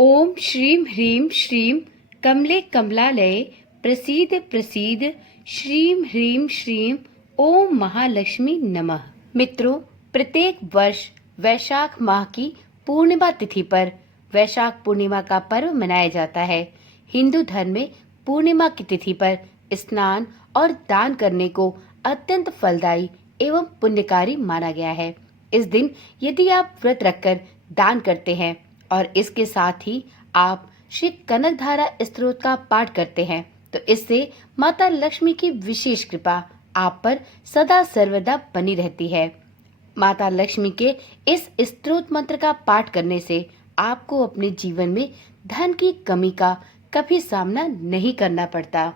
ओम श्रीम ह्रीम श्रीम कमले कमलालये प्रसीद प्रसीद श्रीम ह्रीम श्रीम ओम महालक्ष्मी नमः। मित्रों, प्रत्येक वर्ष वैशाख माह की पूर्णिमा तिथि पर वैशाख पूर्णिमा का पर्व मनाया जाता है। हिंदू धर्म में पूर्णिमा की तिथि पर स्नान और दान करने को अत्यंत फलदायी एवं पुण्यकारी माना गया है। इस दिन यदि आप व्रत रखकर दान करते हैं और इसके साथ ही आप श्री कनकधारा स्तोत्र का पाठ करते हैं तो इससे माता लक्ष्मी की विशेष कृपा आप पर सदा सर्वदा बनी रहती है। माता लक्ष्मी के इस स्तोत्र मंत्र का पाठ करने से आपको अपने जीवन में धन की कमी का कभी सामना नहीं करना पड़ता।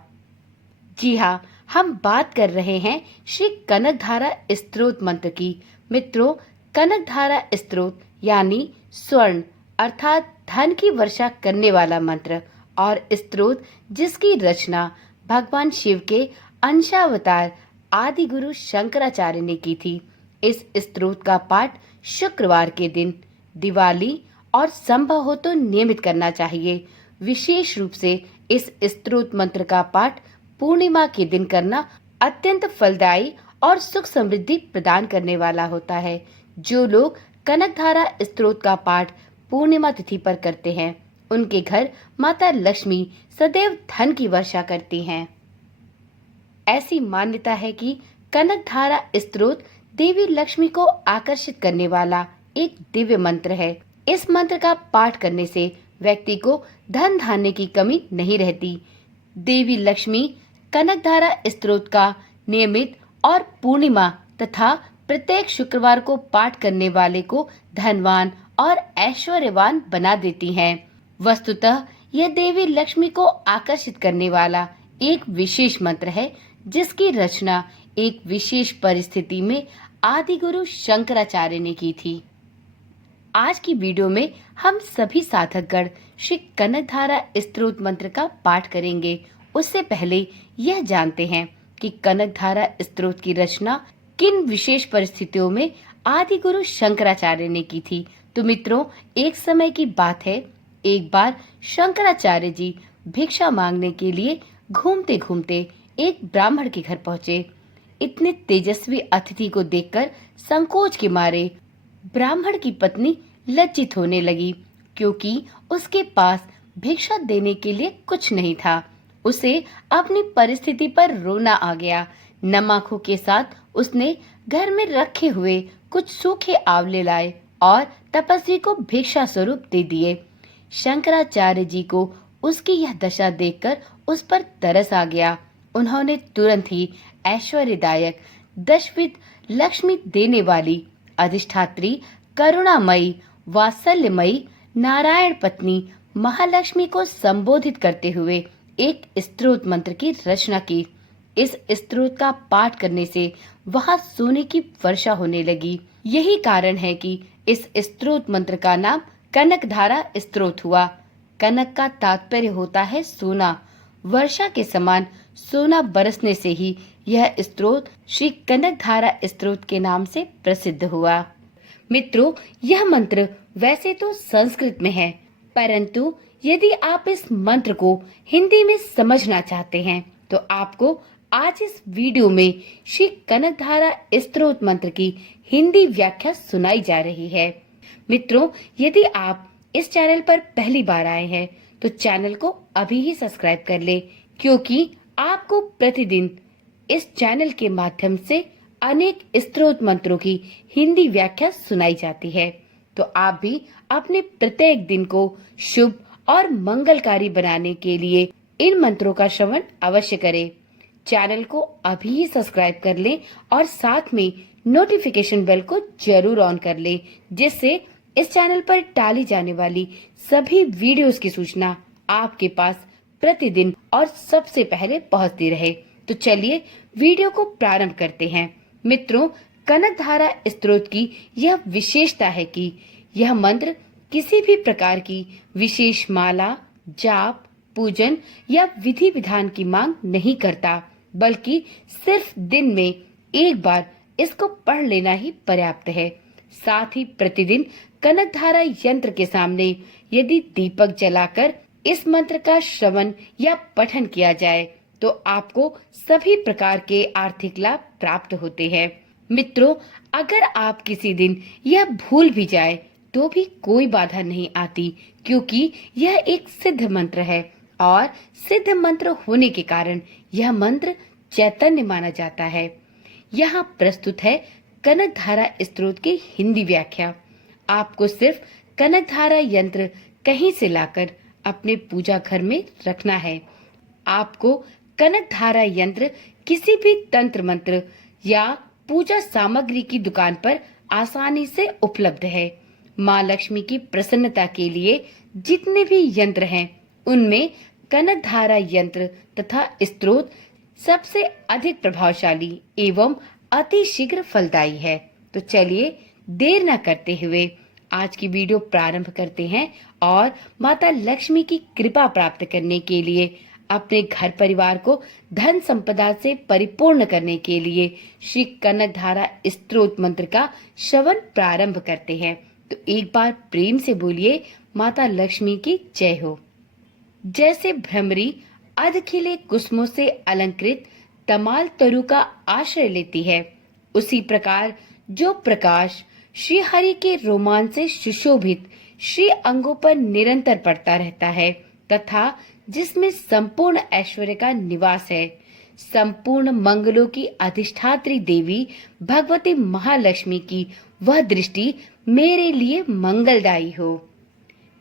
जी हाँ, हम बात कर रहे हैं श्री कनकधारा स्तोत्र मंत्र की। मित्रों, कनकधारा स्तोत्र यानी स्वर्ण अर्थात धन की वर्षा करने वाला मंत्र और स्तोत्र जिसकी रचना भगवान शिव के अंशावतार आदि गुरु शंकराचार्य ने की थी। इस स्तोत्र का पाठ शुक्रवार के दिन, दिवाली और संभव हो तो नियमित करना चाहिए। विशेष रूप से इस स्तोत्र मंत्र का पाठ पूर्णिमा के दिन करना अत्यंत फलदायी और सुख समृद्धि प्रदान करने वाला होता है। जो लोग कनकधारा स्तोत्र का पाठ पूर्णिमा तिथि पर करते हैं उनके घर माता लक्ष्मी सदैव धन की वर्षा करती हैं। ऐसी मान्यता है कि कनकधारा स्तोत्र देवी लक्ष्मी को आकर्षित करने वाला एक दिव्य मंत्र है। इस मंत्र का पाठ करने से व्यक्ति को धन धान्य की कमी नहीं रहती। देवी लक्ष्मी कनकधारा स्तोत्र का नियमित और पूर्णिमा तथा प्रत्येक शुक्रवार को पाठ करने वाले को धनवान और ऐश्वर्यवान बना देती हैं। वस्तुतः यह देवी लक्ष्मी को आकर्षित करने वाला एक विशेष मंत्र है जिसकी रचना एक विशेष परिस्थिति में आदि गुरु शंकराचार्य ने की थी। आज की वीडियो में हम सभी साधकगण श्री कनकधारा स्तोत्र मंत्र का पाठ करेंगे। उससे पहले यह जानते हैं कि कनकधारा स्तोत्र की रचना किन विशेष परिस्थितियों में आदि गुरु शंकराचार्य ने की थी। तो मित्रों, एक समय की बात है, एक बार शंकराचार्य जी भिक्षा मांगने के लिए घूमते घूमते एक ब्राह्मण के घर पहुँचे। इतने तेजस्वी अतिथि को देखकर संकोच के मारे ब्राह्मण की पत्नी लज्जित होने लगी, क्योंकि उसके पास भिक्षा देने के लिए कुछ नहीं था। उसे अपनी परिस्थिति पर रोना आ गया। नम आंखों के साथ उसने घर में रखे हुए कुछ सूखे आंवले लाए और तपस्वी को भिक्षा स्वरूप दे दिए। शंकराचार्य जी को उसकी यह दशा देखकर उस पर तरस आ गया। उन्होंने तुरंत ही ऐश्वर्यदायक दशविध लक्ष्मी देने वाली अधिष्ठात्री करुणामयी वात्सल्यमयी नारायण पत्नी महालक्ष्मी को संबोधित करते हुए एक स्तोत्र मंत्र की रचना की। इस स्तोत्र का पाठ करने से वहां सोने की वर्षा होने लगी। यही कारण है कि इस स्तोत्र मंत्र का नाम कनकधारा स्तोत्र हुआ। कनक का तात्पर्य होता है सोना। वर्षा के समान सोना बरसने से ही यह स्तोत्र श्री कनकधारा स्तोत्र के नाम से प्रसिद्ध हुआ। मित्रों, यह मंत्र वैसे तो संस्कृत में है, परंतु यदि आप इस मंत्र को हिंदी में समझना चाहते हैं तो आपको आज इस वीडियो में श्री कनकधारा स्तोत्र मंत्र की हिंदी व्याख्या सुनाई जा रही है। मित्रों, यदि आप इस चैनल पर पहली बार आए हैं तो चैनल को अभी ही सब्सक्राइब कर लें, क्योंकि आपको प्रतिदिन इस चैनल के माध्यम से अनेक स्तोत्र मंत्रों की हिंदी व्याख्या सुनाई जाती है। तो आप भी अपने प्रत्येक दिन को शुभ और मंगलकारी बनाने के लिए इन मंत्रों का श्रवण अवश्य करें। चैनल को अभी ही सब्सक्राइब कर लें और साथ में नोटिफिकेशन बेल को जरूर ऑन कर लें, जिससे इस चैनल पर डाली जाने वाली सभी वीडियोस की सूचना आपके पास प्रतिदिन और सबसे पहले पहुंचती रहे। तो चलिए वीडियो को प्रारंभ करते हैं। मित्रों, कनकधारा स्तोत्र की यह विशेषता है कि यह मंत्र किसी भी प्रकार की विशेष माला, जाप, पूजन या विधि विधान की मांग नहीं करता, बल्कि सिर्फ दिन में एक बार इसको पढ़ लेना ही पर्याप्त है। साथ ही प्रतिदिन कनकधारा यंत्र के सामने यदि दीपक जलाकर इस मंत्र का श्रवण या पठन किया जाए तो आपको सभी प्रकार के आर्थिक लाभ प्राप्त होते हैं। मित्रों, अगर आप किसी दिन यह भूल भी जाए तो भी कोई बाधा नहीं आती, क्योंकि यह एक सिद्ध मंत्र है और सिद्ध मंत्र होने के कारण यह मंत्र चैतन्य माना जाता है। यहाँ प्रस्तुत है कनक धारा स्तोत्र की हिंदी व्याख्या। आपको सिर्फ कनक धारा यंत्र कहीं से लाकर अपने पूजा घर में रखना है। आपको कनक धारा यंत्र किसी भी तंत्र मंत्र या पूजा सामग्री की दुकान पर आसानी से उपलब्ध है। माँ लक्ष्मी की प्रसन्नता के लिए जितने भी यंत्र हैं, उनमें कनक धारा यंत्र तथा स्तोत्र सबसे अधिक प्रभावशाली एवं अति शीघ्र फलदायी है। तो चलिए देर न करते हुए आज की वीडियो प्रारंभ करते हैं और माता लक्ष्मी की कृपा प्राप्त करने के लिए, अपने घर परिवार को धन संपदा से परिपूर्ण करने के लिए श्री कनक धारा स्तोत्र मंत्र का श्रवण प्रारंभ करते हैं। तो एक बार प्रेम से बोलिए, माता लक्ष्मी की जय हो। जैसे भ्रमरी अधखिले कुसुमों से अलंकृत तमाल तरु का आश्रय लेती है, उसी प्रकार जो प्रकाश श्री हरि के रोमान से सुशोभित श्री अंगों पर निरंतर पड़ता रहता है तथा जिसमें संपूर्ण ऐश्वर्य का निवास है, संपूर्ण मंगलों की अधिष्ठात्री देवी भगवती महालक्ष्मी की वह दृष्टि मेरे लिए मंगलदायी हो।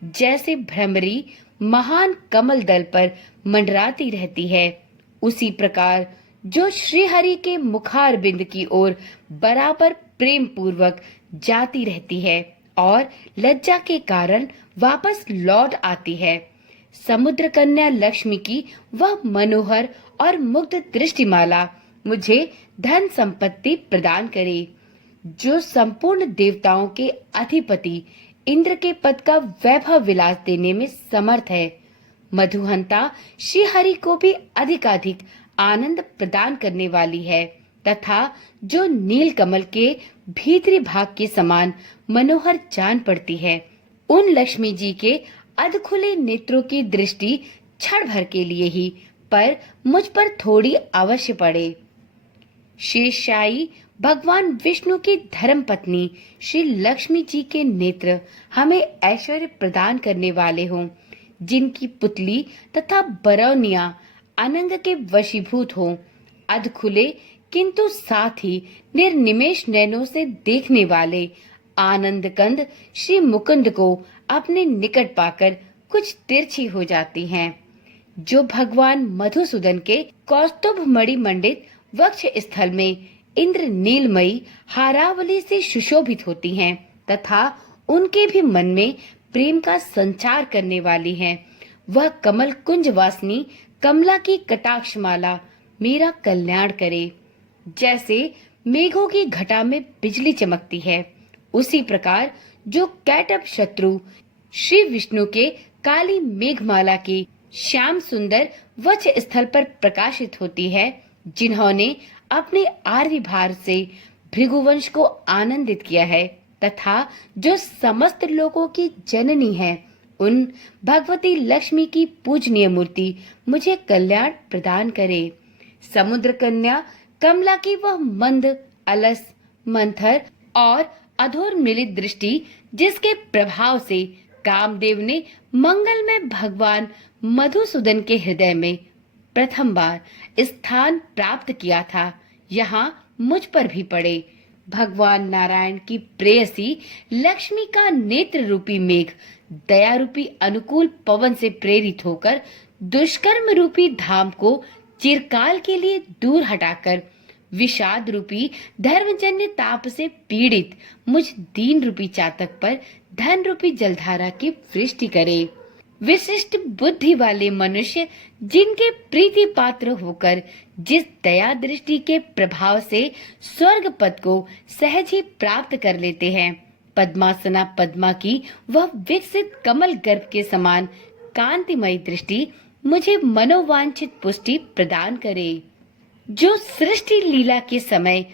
जैसे भ्रमरी महान कमल दल पर मंडराती रहती है, उसी प्रकार जो श्री हरि के मुखार बिंद की ओर बराबर प्रेम पूर्वक जाती रहती है और लज्जा के कारण वापस लौट आती है, समुद्र कन्या लक्ष्मी की वह मनोहर और मुग्ध दृष्टिमाला मुझे धन संपत्ति प्रदान करे। जो संपूर्ण देवताओं के अधिपति इंद्र के पद का वैभव विलास देने में समर्थ है, मधुहंता श्री हरि को भी अधिकाधिक आनंद प्रदान करने वाली है तथा जो नील कमल के भीतरी भाग के समान मनोहर जान पड़ती है, उन लक्ष्मी जी के अधखुले नेत्रों की दृष्टि क्षण भर के लिए ही पर मुझ पर थोड़ी अवश्य पड़े। शेषशायी भगवान विष्णु की धर्म पत्नी श्री लक्ष्मी जी के नेत्र हमें ऐश्वर्य प्रदान करने वाले हों, जिनकी पुतली तथा बरौनिया अनंग के वशीभूत हों, अधखुले किंतु साथ ही निर्निमेष नैनों से देखने वाले आनंद कंद श्री मुकुंद को अपने निकट पाकर कुछ तिरछी हो जाती हैं। जो भगवान मधुसूदन के कौस्तुभ मणि मंडित वक्ष स्थल में इंद्र नीलमयी हारावली से सुशोभित होती हैं तथा उनके भी मन में प्रेम का संचार करने वाली हैं, वह कमल कुंज वासिनी कमला की कटाक्षमाला मेरा कल्याण करे। जैसे मेघों की घटा में बिजली चमकती है, उसी प्रकार जो कैटभ शत्रु श्री विष्णु के काली मेघमाला के श्याम सुंदर वक्ष स्थल पर प्रकाशित होती है, जिन्होंने अपने आर्य भार से भृगुवंश को आनंदित किया है तथा जो समस्त लोगों की जननी है, उन भगवती लक्ष्मी की पूजनीय मूर्ति मुझे कल्याण प्रदान करे। समुद्र कन्या कमला की वह मंद, अलस, मंथर और अधोर मिलित दृष्टि, जिसके प्रभाव से कामदेव ने मंगल में भगवान मधुसूदन के हृदय में प्रथम बार स्थान प्राप्त किया था, यहाँ मुझ पर भी पड़े। भगवान नारायण की प्रेयसी लक्ष्मी का नेत्र रूपी मेघ दया रूपी अनुकूल पवन से प्रेरित होकर दुष्कर्म रूपी धाम को चिरकाल के लिए दूर हटाकर विषाद रूपी धर्मजन्य ताप से पीड़ित मुझ दीन रूपी चातक पर धन रूपी जलधारा की वृष्टि करे। विशिष्ट बुद्धि वाले मनुष्य जिनके प्रीति पात्र होकर जिस दया दृष्टि के प्रभाव से स्वर्ग पद को सहज ही प्राप्त कर लेते हैं, पद्मासना पद्मा की वह विकसित कमल गर्भ के समान कांतिमयी दृष्टि मुझे मनोवांछित पुष्टि प्रदान करे। जो सृष्टि लीला के समय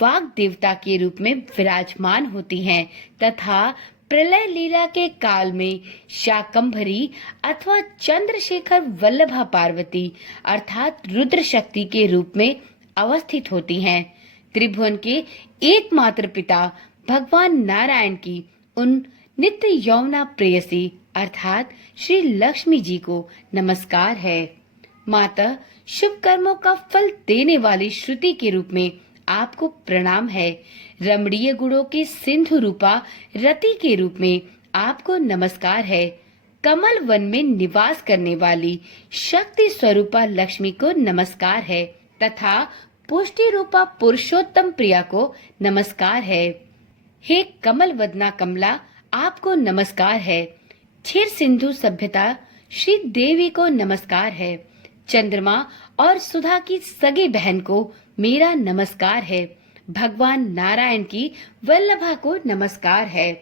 वाग देवता के रूप में विराजमान होती हैं तथा प्रलय लीला के काल में शाकंभरी अथवा चंद्रशेखर वल्लभा पार्वती अर्थात रुद्र शक्ति के रूप में अवस्थित होती हैं। त्रिभुवन के एकमात्र पिता भगवान नारायण की उन नित्य यौवना प्रेयसी अर्थात श्री लक्ष्मी जी को नमस्कार है। माता, शुभ कर्मों का फल देने वाली श्रुति के रूप में आपको प्रणाम है। रमणीय गुणों के सिंधु रूपा रति के रूप में आपको नमस्कार है। कमल वन में निवास करने वाली शक्ति स्वरूपा लक्ष्मी को नमस्कार है तथा पुष्टि रूपा पुरुषोत्तम प्रिया को नमस्कार है। हे कमल वदना कमला, आपको नमस्कार है। क्षीर सिंधु सभ्यता श्री देवी को नमस्कार है। चंद्रमा और सुधा की सगी बहन को मेरा नमस्कार है। भगवान नारायण की वल्लभा को नमस्कार है।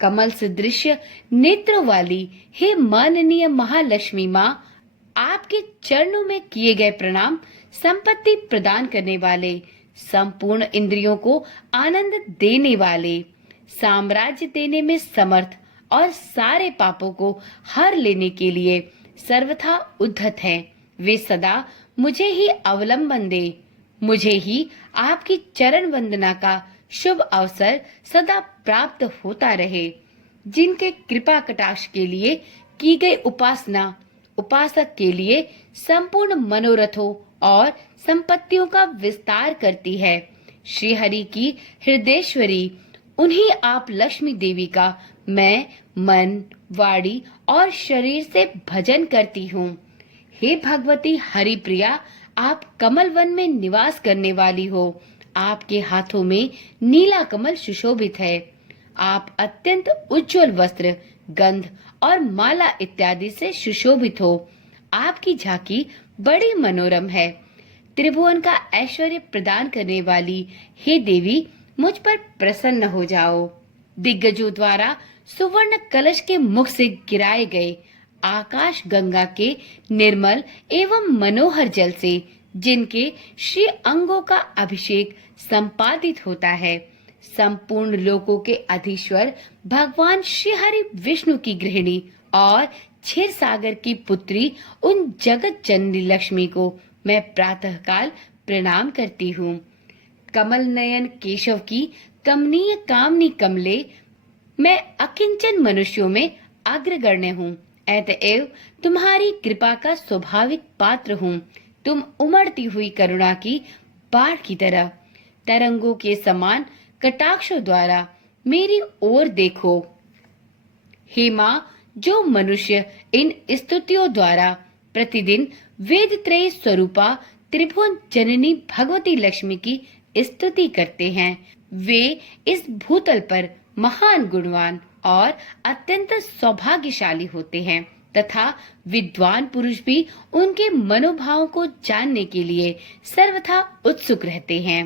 कमल सदृश नेत्रों वाली हे माननीय महालक्ष्मी माँ, आपके चरणों में किए गए प्रणाम संपत्ति प्रदान करने वाले, संपूर्ण इंद्रियों को आनंद देने वाले, साम्राज्य देने में समर्थ और सारे पापों को हर लेने के लिए सर्वथा उद्धत हैं। वे सदा मुझे ही अवलंबन दे, मुझे ही आपकी चरण वंदना का शुभ अवसर सदा प्राप्त होता रहे। जिनके कृपा कटाक्ष के लिए की गई उपासना उपासक के लिए संपूर्ण मनोरथों और संपत्तियों का विस्तार करती है। श्री हरि की हृदयेश्वरी उन्हीं आप लक्ष्मी देवी का मैं मन, वाणी और शरीर से भजन करती हूँ। हे भगवती हरिप्रिया, आप कमल वन में निवास करने वाली हो। आपके हाथों में नीला कमल सुशोभित है। आप अत्यंत उज्जवल वस्त्र, गंध और माला इत्यादि से सुशोभित हो। आपकी झांकी बड़ी मनोरम है। त्रिभुवन का ऐश्वर्य प्रदान करने वाली हे देवी, मुझ पर प्रसन्न हो जाओ। दिग्गजों द्वारा सुवर्ण कलश के मुख से गिराए गए आकाश गंगा के निर्मल एवं मनोहर जल से जिनके श्री अंगों का अभिषेक संपादित होता है, संपूर्ण लोकों के अधीश्वर भगवान श्री हरि विष्णु की गृहिणी और क्षीर सागर की पुत्री उन जगत जननी लक्ष्मी को मैं प्रातःकाल प्रणाम करती हूँ। कमल नयन केशव की कमनीय कामनी कमले मैं अकिंचन मनुष्यों में अग्रगण्य हूँ। अतएव तुम्हारी कृपा का स्वाभाविक पात्र हूँ। तुम उमड़ती हुई करुणा की बाढ़ की तरह तरंगों के समान कटाक्षों द्वारा मेरी ओर देखो। हे माँ, जो मनुष्य इन स्तुतियों द्वारा प्रतिदिन वेद त्रय स्वरूपा त्रिभुवन जननी भगवती लक्ष्मी की स्तुति करते हैं, वे इस भूतल पर महान गुणवान और अत्यंत सौभाग्यशाली होते हैं तथा विद्वान पुरुष भी उनके मनोभावों को जानने के लिए सर्वथा उत्सुक रहते हैं।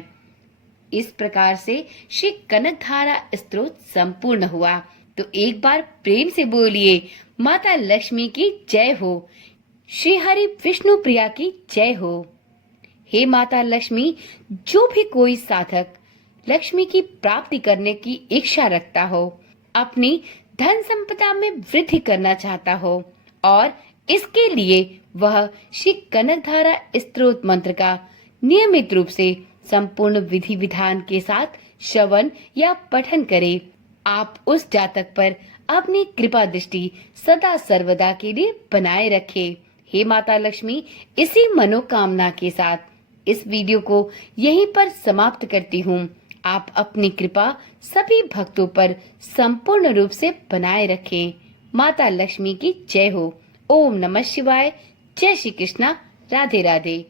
इस प्रकार से श्री कनकधारा स्तोत्र संपूर्ण हुआ। तो एक बार प्रेम से बोलिए, माता लक्ष्मी की जय हो, श्री हरि विष्णु प्रिया की जय हो। हे माता लक्ष्मी, जो भी कोई साधक लक्ष्मी की प्राप्ति करने की इच्छा रखता हो, अपनी धन संपदा में वृद्धि करना चाहता हो और इसके लिए वह श्री कनकधारा स्तोत्र मंत्र का नियमित रूप से संपूर्ण विधि विधान के साथ श्रवण या पठन करे, आप उस जातक पर अपनी कृपा दृष्टि सदा सर्वदा के लिए बनाए रखे। हे माता लक्ष्मी, इसी मनोकामना के साथ इस वीडियो को यहीं पर समाप्त करती हूँ। आप अपनी कृपा सभी भक्तों पर संपूर्ण रूप से बनाए रखें। माता लक्ष्मी की जय हो। ओम नमः शिवाय। जय श्री कृष्णा। राधे राधे।